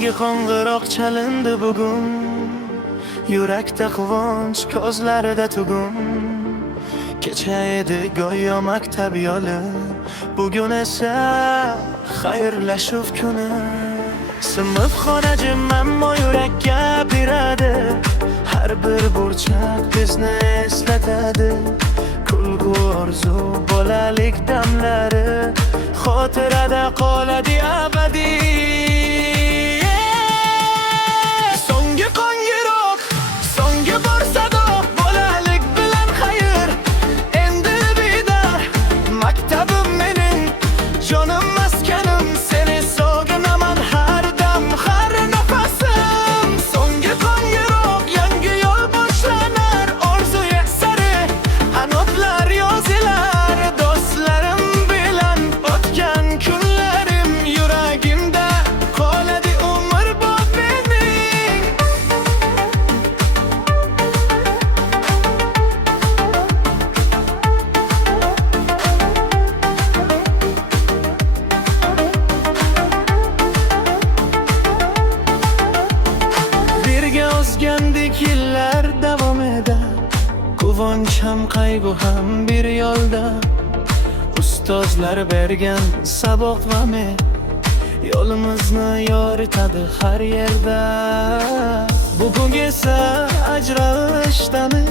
So'nggi qo'ng'iroq chalindi bugun, yurakda quvonch, ko'zlarida tugun. Kecha edi go'yo maktab yo'li, bugun esa xayrlashuv kuni. Sinfxona jim ammo yurakka beradi, har bir burchak bizni eslatadi. Kulgu orzu bolalik damlari, xotirada qoladi abadiy. So'nggi qo'ng'iroq, so'nggi bor sado, bolalik bilan xayr, endi bidor. Maktabim mening, jonim maskanim, seni sog'inaman har dam, har nafasim. So'nggi qo'ng'iroq, yangi yo'l boshlanar, orzuga sari anotlar yozilar. Do'stlarim bilan o'tgan kunlarim, yuragimda qoladi umrbod mening. Birga o'sgandik yillar davomida, quvonch ham qayg'u ham bir yo'lda. Ustozlar bergan saboq va men yo'limizni yoritadi har yerda. Bugun esa ajralishdami,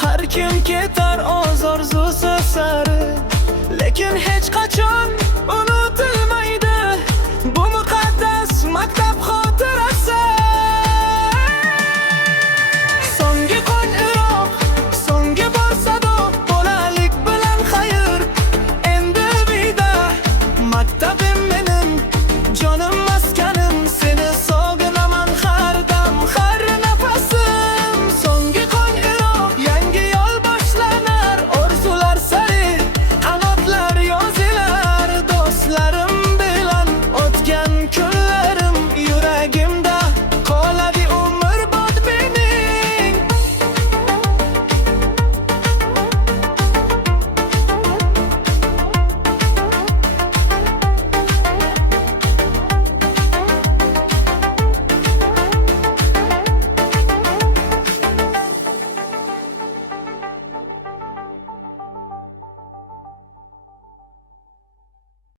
har kim ketar o'z orzusi sari, lekin hech qachon uni